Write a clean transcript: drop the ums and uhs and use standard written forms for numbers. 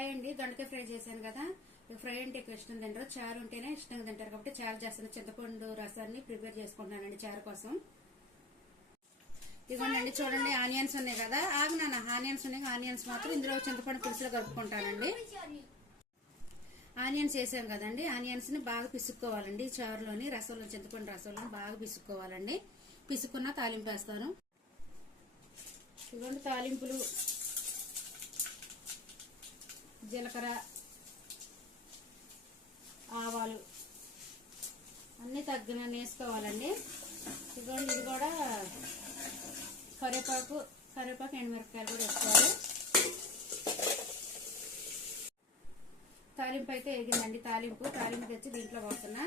Hi అండి, దొండకాయ fry చేశాను కదా. ఫ్రై అంటే ఎక్కువ ఇష్టం తింటారు, చారు ఉంటేనే ఇష్టంగా తింటారు కాబట్టి చారు చేస్తాను. చింతపండు రసాన్ని ప్రిపేర్ చేసుకుంటున్నానండి చారు కోసం. ఇదిగోండి చూడండి, ఆనియన్స్ ఉన్నాయి కదా. ఆగినాను, ఆనియన్స్ ఉన్నాయి. ఆనియన్స్ మాత్రం ఇందులో చింతపండు పులుసులో కలుపుకుంటానండి. ఆనియన్స్ వేసాం కదండి, ఆనియన్స్ ని బాగా పిసుక్కోవాలండి. చారులోని రసంలో, చింతపండు రసంలో బాగా పిసుక్కోవాలండి. పిసుక్కున్న తాలింపు వేస్తాను. ఇదిగోండి తాలింపులు: జీలకర్ర, ఆవాలు అన్నీ తగ్గినన్ని వేసుకోవాలండి. ఇదిగోండి ఇది కూడా కరివేపాకు ఎండుమిరపకాయలు కూడా వేసుకోవాలి. తాలింపు అయితే వేగిందండి. తాలింపు తెచ్చి దీంట్లో పోస్తున్నా.